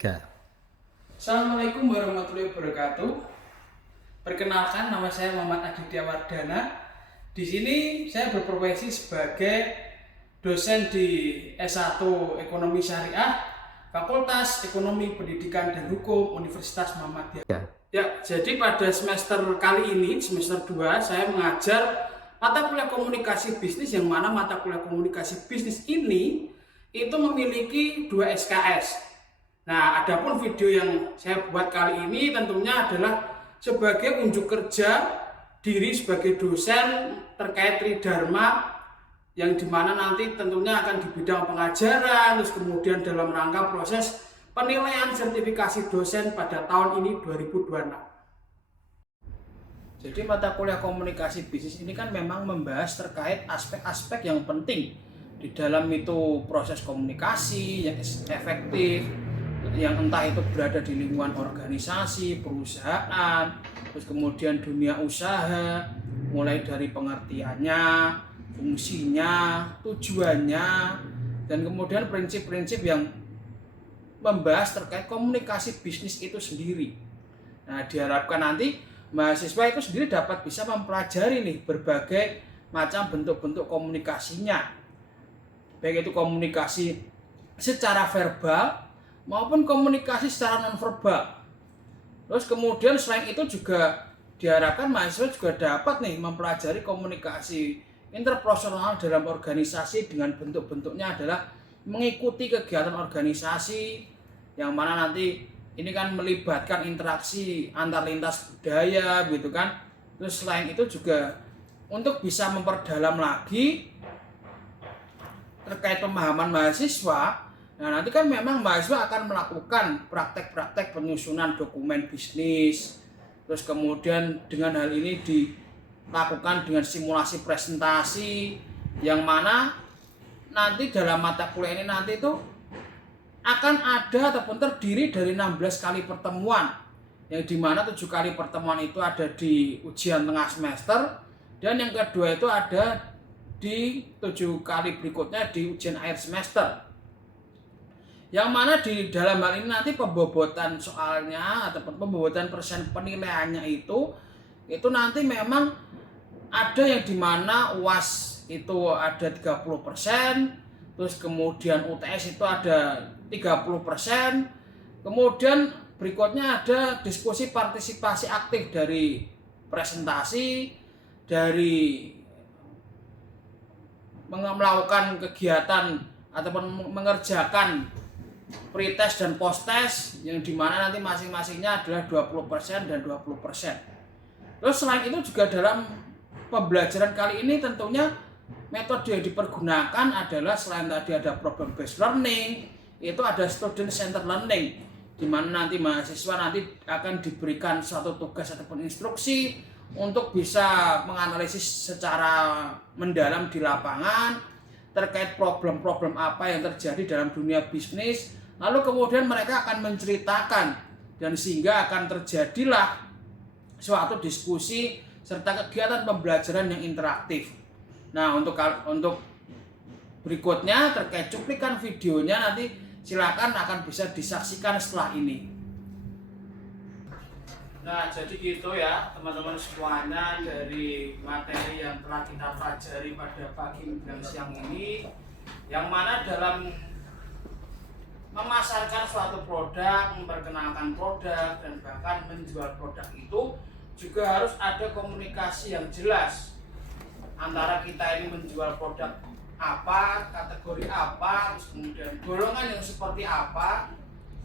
Tiga. Assalamualaikum warahmatullahi wabarakatuh. Perkenalkan, nama saya Muhammad Aditya Wardana. Di sini saya berprofesi sebagai dosen di S1 Ekonomi Syariah, Fakultas Ekonomi Pendidikan dan Hukum Universitas Muhammadiyah. Ya, jadi pada semester kali ini, semester 2, saya mengajar mata kuliah komunikasi bisnis, yang mana mata kuliah komunikasi bisnis ini itu memiliki 2 SKS. Nah, adapun video yang saya buat kali ini tentunya adalah sebagai unjuk kerja diri sebagai dosen terkait Tridharma, yang dimana nanti tentunya akan di bidang pengajaran, terus kemudian dalam rangka proses penilaian sertifikasi dosen pada tahun ini 2026. Jadi mata kuliah komunikasi bisnis ini kan memang membahas terkait aspek-aspek yang penting di dalam itu proses komunikasi yang efektif, yang entah itu berada di lingkungan organisasi, perusahaan, terus kemudian dunia usaha, mulai dari pengertiannya, fungsinya, tujuannya, dan kemudian prinsip-prinsip yang membahas terkait komunikasi bisnis itu sendiri. Nah, diharapkan nanti mahasiswa itu sendiri dapat bisa mempelajari nih berbagai macam bentuk-bentuk komunikasinya, baik itu komunikasi secara verbal maupun komunikasi secara nonverbal. Terus kemudian selain itu juga diharapkan mahasiswa juga dapat nih mempelajari komunikasi interpersonal dalam organisasi, dengan bentuk-bentuknya adalah mengikuti kegiatan organisasi yang mana nanti ini kan melibatkan interaksi antar lintas budaya gitu kan. Terus selain itu juga untuk bisa memperdalam lagi terkait pemahaman mahasiswa. Nah, nanti kan memang mahasiswa akan melakukan praktek-praktek penyusunan dokumen bisnis. Terus kemudian dengan hal ini dilakukan dengan simulasi presentasi, yang mana nanti dalam mata kuliah ini nanti itu akan ada ataupun terdiri dari 16 kali pertemuan, yang dimana 7 kali pertemuan itu ada di ujian tengah semester, dan yang kedua itu ada di 7 kali berikutnya di ujian akhir semester. Yang mana di dalam hal ini nanti pembobotan soalnya ataupun pembobotan persen penilaiannya itu nanti memang ada yang dimana UAS itu ada 30%, terus kemudian UTS itu ada 30%, kemudian berikutnya ada diskusi partisipasi aktif dari presentasi, dari melakukan kegiatan ataupun mengerjakan pretest dan posttest, yang dimana nanti masing-masingnya adalah 20% dan 20%. Terus selain itu juga dalam pembelajaran kali ini tentunya metode yang dipergunakan adalah selain tadi ada problem based learning, itu ada student centered learning, dimana nanti mahasiswa nanti akan diberikan suatu tugas ataupun instruksi untuk bisa menganalisis secara mendalam di lapangan terkait problem-problem apa yang terjadi dalam dunia bisnis. Lalu kemudian mereka akan menceritakan, dan sehingga akan terjadilah suatu diskusi serta kegiatan pembelajaran yang interaktif. Nah, untuk berikutnya terkait cuplikan videonya nanti silakan akan bisa disaksikan setelah ini. Nah, jadi gitu ya teman-teman semuanya, dari materi yang telah kita pelajari pada pagi dan siang ini, yang mana dalam memasarkan suatu produk, memperkenalkan produk, dan bahkan menjual produk itu juga harus ada komunikasi yang jelas antara kita ini menjual produk apa, kategori apa, terus kemudian golongan yang seperti apa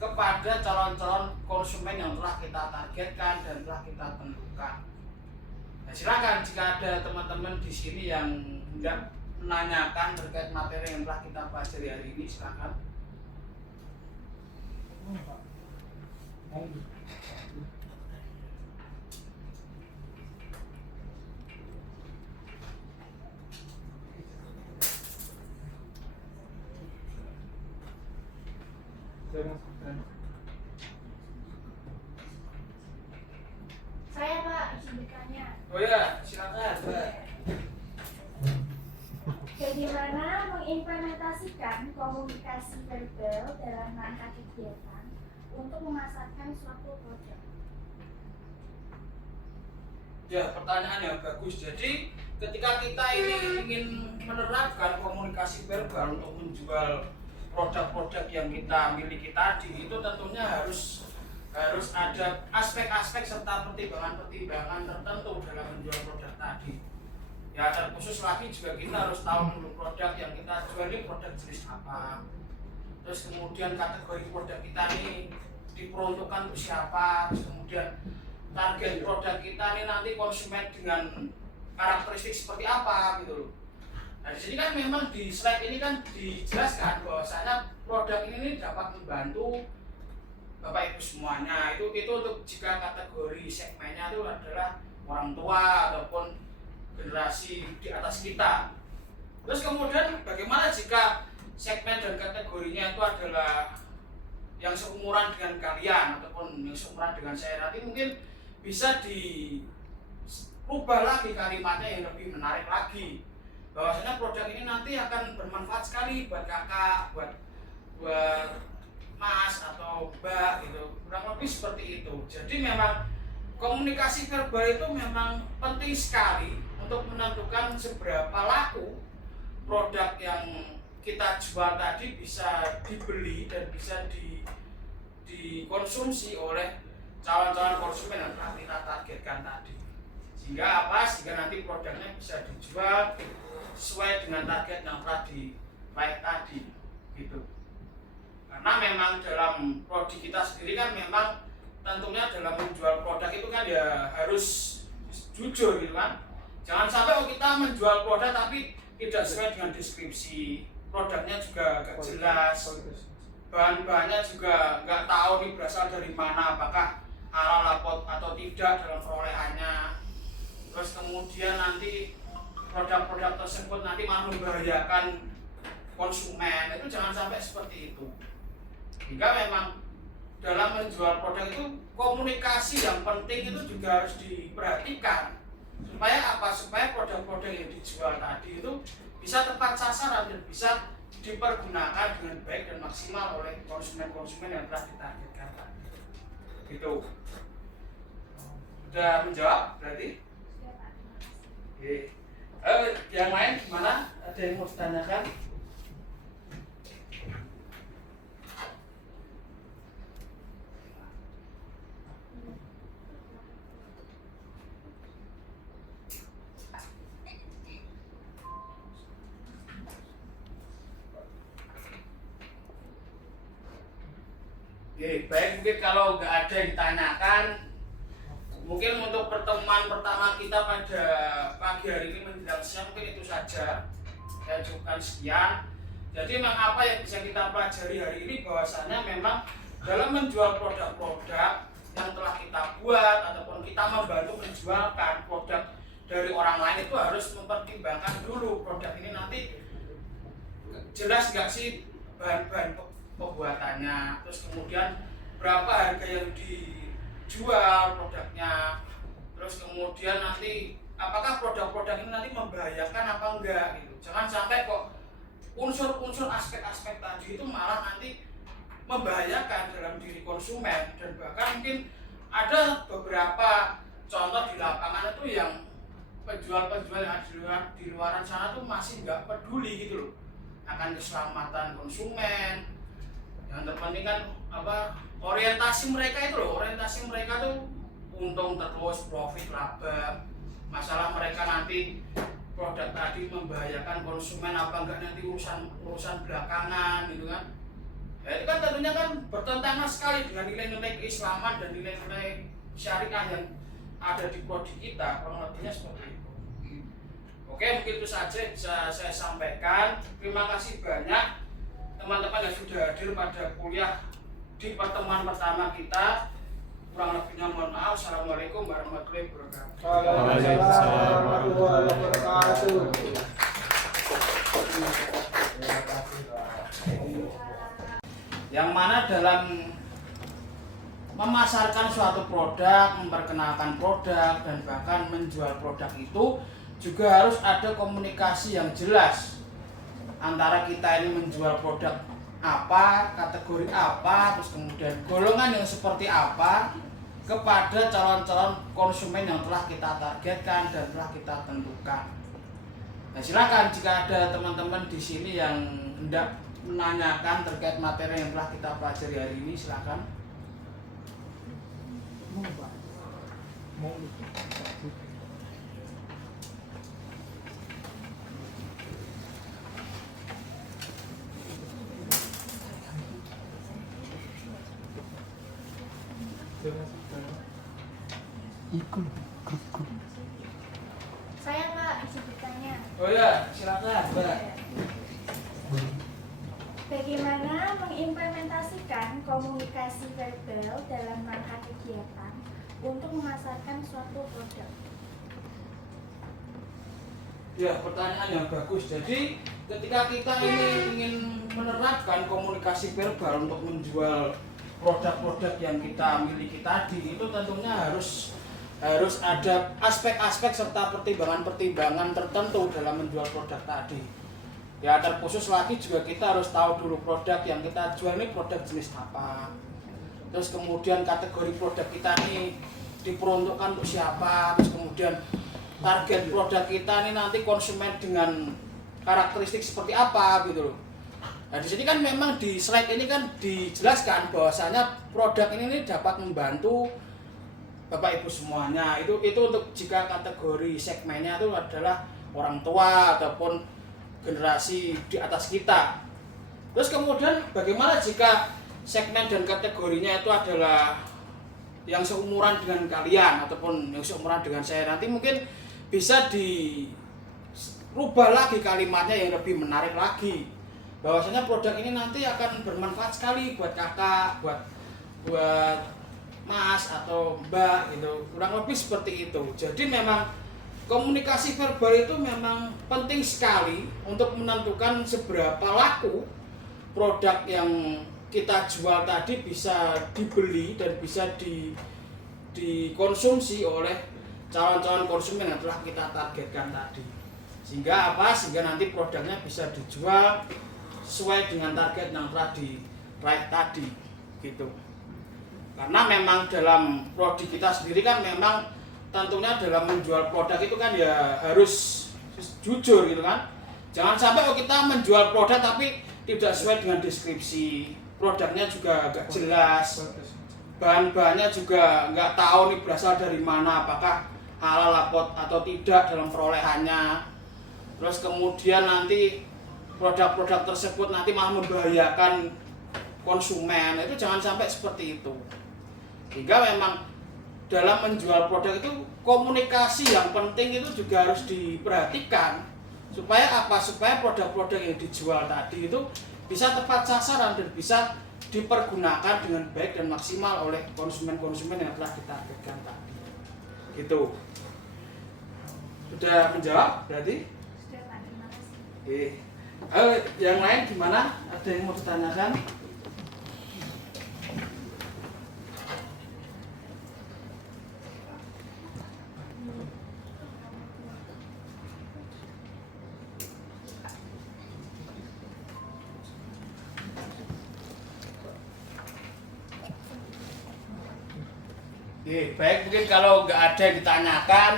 kepada calon-calon konsumen yang telah kita targetkan dan telah kita tentukan. Nah, silakan jika ada teman-teman di sini yang hendak menanyakan terkait materi yang telah kita pelajari hari ini, silakan. Saya Pak, izin bertanya. Oh ya, silakan. Bagaimana mengimplementasikan komunikasi verbal dalam rangka kegiatan untuk memasarkan suatu produk? Ya, pertanyaan yang bagus. Jadi ketika kita ini ingin menerapkan komunikasi verbal untuk menjual produk-produk yang kita miliki tadi, itu tentunya harus ada aspek-aspek serta pertimbangan-pertimbangan tertentu dalam menjual produk tadi. Ya, terkhusus lagi juga kita harus tahu dulu produk yang kita jual ini produk jenis apa. Terus kemudian kategori produk kita ini diperuntukkan untuk siapa. Terus kemudian target produk kita ini nanti konsumen dengan karakteristik seperti apa gitu loh. Nah, di sini kan memang di slide ini kan dijelaskan bahwasanya produk ini dapat membantu Bapak Ibu semuanya. Itu untuk jika kategori segmennya itu adalah orang tua ataupun generasi di atas kita. Terus kemudian bagaimana jika segmen dan kategorinya itu adalah yang seumuran dengan kalian ataupun yang seumuran dengan saya, nanti mungkin bisa dirubah lagi kalimatnya yang lebih menarik lagi, bahwasanya produk ini nanti akan bermanfaat sekali buat kakak, buat mas atau mbak gitu, kurang lebih seperti itu. Jadi memang komunikasi verbal itu memang penting sekali untuk menentukan seberapa laku produk yang kita jual tadi bisa dibeli dan bisa dikonsumsi oleh calon-calon konsumen yang telah kita targetkan tadi. Sehingga nanti produknya bisa dijual sesuai dengan target yang telah diraih tadi gitu. Karena memang dalam prodi kita sendiri kan memang tentunya dalam menjual produk itu kan ya harus jujur gitu kan. Jangan sampai kita menjual produk tapi tidak sesuai dengan deskripsi, produknya juga gak jelas, bahan-bahannya juga nggak tahu nih berasal dari mana, apakah halal atau tidak dalam perolehannya. Terus kemudian nanti produk-produk tersebut nanti malah membahayakan konsumen, itu jangan sampai seperti itu. Jika memang dalam menjual produk itu komunikasi yang penting itu juga harus diperhatikan. Supaya produk-produk yang dijual tadi itu bisa tepat sasaran dan bisa dipergunakan dengan baik dan maksimal oleh konsumen-konsumen yang telah ditargetkan tadi. Gitu. Sudah menjawab berarti? Sudah Pak, terima kasih. Oke. Yang lain gimana? Ada yang mau ditanyakan? Oke, baik, mungkin kalau nggak ada yang ditanyakan, mungkin untuk pertemuan pertama kita pada pagi hari ini menjelang siang mungkin itu saja. Saya cukupkan sekian. Jadi memang apa yang bisa kita pelajari hari ini bahwasanya memang dalam menjual produk-produk yang telah kita buat ataupun kita membantu menjualkan produk dari orang lain itu harus mempertimbangkan dulu produk ini nanti jelas nggak sih bahan-bahan pembuatannya, terus kemudian berapa harga yang dijual produknya, terus kemudian nanti apakah produk-produk ini nanti membahayakan apa enggak gitu. Jangan sampai kok unsur-unsur aspek-aspek tadi itu malah nanti membahayakan dalam diri konsumen, dan bahkan mungkin ada beberapa contoh di lapangan itu yang penjual-penjual yang di luaran sana tuh masih nggak peduli gitu loh akan keselamatan konsumen. Yang terpenting kan orientasi mereka tuh untung terus, profit, laba. Masalah mereka nanti produk tadi membahayakan konsumen apa enggak nanti urusan belakangan gitu kan. Ya, itu kan tentunya kan bertentangan sekali dengan nilai-nilai keislaman dan nilai-nilai syariah yang ada di prodi kita, kurang lebihnya seperti itu. Oke, mungkin itu saja yang bisa saya sampaikan. Terima kasih banyak teman-teman yang sudah hadir pada kuliah di pertemuan pertama kita. Kurang lebihnya mohon maaf. Assalamualaikum warahmatullahi wabarakatuh. Waalaikumsalam warahmatullahi wabarakatuh. Yang mana dalam memasarkan suatu produk, memperkenalkan produk, dan bahkan menjual produk itu juga harus ada komunikasi yang jelas antara kita ini menjual produk apa, kategori apa, terus kemudian golongan yang seperti apa kepada calon-calon konsumen yang telah kita targetkan dan telah kita tentukan. Nah, silakan jika ada teman-teman di sini yang hendak menanyakan terkait materi yang telah kita pelajari hari ini, silakan. Saya Kak, izin bertanya. Oh ya, silakan, Mbak. Bagaimana mengimplementasikan komunikasi verbal dalam rangka kegiatan untuk memasarkan suatu produk? Ya, pertanyaan yang bagus. Jadi, ketika kita ini ingin menerapkan komunikasi verbal untuk menjual produk-produk yang kita miliki tadi, itu tentunya harus ada aspek-aspek serta pertimbangan-pertimbangan tertentu dalam menjual produk tadi. Ya, terkhusus lagi juga kita harus tahu dulu produk yang kita jual ini produk jenis apa. Terus kemudian kategori produk kita ini diperuntukkan untuk siapa. Terus kemudian target produk kita ini nanti konsumen dengan karakteristik seperti apa gitu loh. Nah, di sini kan memang di slide ini kan dijelaskan bahwasanya produk ini dapat membantu Bapak Ibu semuanya. Itu untuk jika kategori segmennya itu adalah orang tua ataupun generasi di atas kita. Terus kemudian bagaimana jika segmen dan kategorinya itu adalah yang seumuran dengan kalian ataupun yang seumuran dengan saya, nanti mungkin bisa dirubah lagi kalimatnya yang lebih menarik lagi. Bahwasanya produk ini nanti akan bermanfaat sekali buat kakak, buat mas atau mbak gitu. Kurang lebih seperti itu. Jadi memang komunikasi verbal itu memang penting sekali untuk menentukan seberapa laku produk yang kita jual tadi bisa dibeli dan bisa dikonsumsi oleh calon-calon konsumen yang telah kita targetkan tadi. Sehingga nanti produknya bisa dijual sesuai dengan target yang telah diraih tadi gitu. Karena memang dalam prodi kita sendiri kan memang tentunya dalam menjual produk itu kan ya harus jujur gitu kan. Jangan sampai kita menjual produk tapi tidak sesuai dengan deskripsi, produknya juga agak jelas, bahan-bahannya juga nggak tahu nih berasal dari mana, apakah halal atau tidak dalam perolehannya. Terus kemudian nanti produk-produk tersebut nanti malah membahayakan konsumen, itu jangan sampai seperti itu. Sehingga memang dalam menjual produk itu komunikasi yang penting itu juga harus diperhatikan supaya supaya produk-produk yang dijual tadi itu bisa tepat sasaran dan bisa dipergunakan dengan baik dan maksimal oleh konsumen-konsumen yang telah ditargetkan tadi. Gitu. Sudah menjawab berarti? Sudah Pak, terima kasih. Yang lain gimana? Ada yang mau ditanyakan? Baik, mungkin kalau nggak ada yang ditanyakan,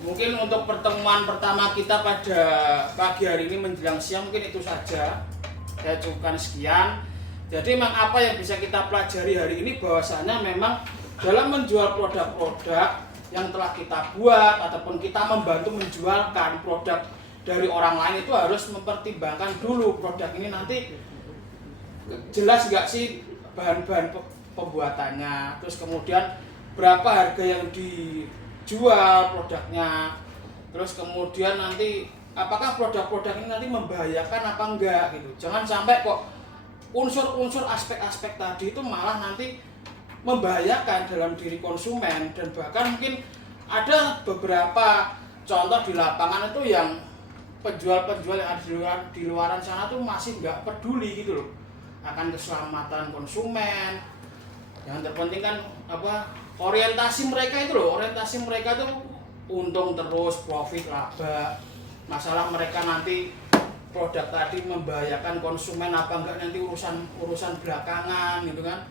mungkin untuk pertemuan pertama kita pada pagi hari ini menjelang siang mungkin itu saja. Saya cukupkan sekian. Jadi memang apa yang bisa kita pelajari hari ini bahwasanya memang dalam menjual produk-produk yang telah kita buat ataupun kita membantu menjualkan produk dari orang lain itu harus mempertimbangkan dulu produk ini nanti jelas nggak sih bahan-bahan pembuatannya, terus kemudian berapa harga yang dijual produknya, terus kemudian nanti apakah produk-produk ini nanti membahayakan apa enggak gitu. Jangan sampai kok unsur-unsur aspek-aspek tadi itu malah nanti membahayakan dalam diri konsumen, dan bahkan mungkin ada beberapa contoh di lapangan itu yang penjual-penjual yang ada di luaran sana tuh masih nggak peduli gitu loh akan keselamatan konsumen. Yang terpenting kan orientasi mereka itu loh, orientasi mereka tuh untung terus, profit, laba. Masalah mereka nanti produk tadi membahayakan konsumen apa enggak, nanti urusan belakangan gitu kan.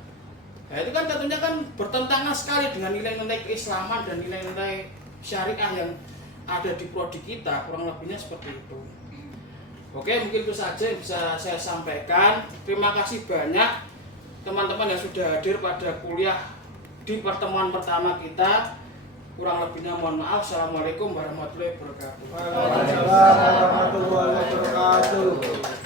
Nah, itu kan tentunya kan bertentangan sekali dengan nilai-nilai keislaman dan nilai-nilai syariah yang ada di produk kita, kurang lebihnya seperti itu. Oke, mungkin itu saja yang bisa saya sampaikan. Terima kasih banyak teman-teman yang sudah hadir pada kuliah di pertemuan pertama kita. Kurang lebihnya mohon maaf. Assalamualaikum warahmatullahi wabarakatuh. Waalaikumsalam warahmatullahi wabarakatuh.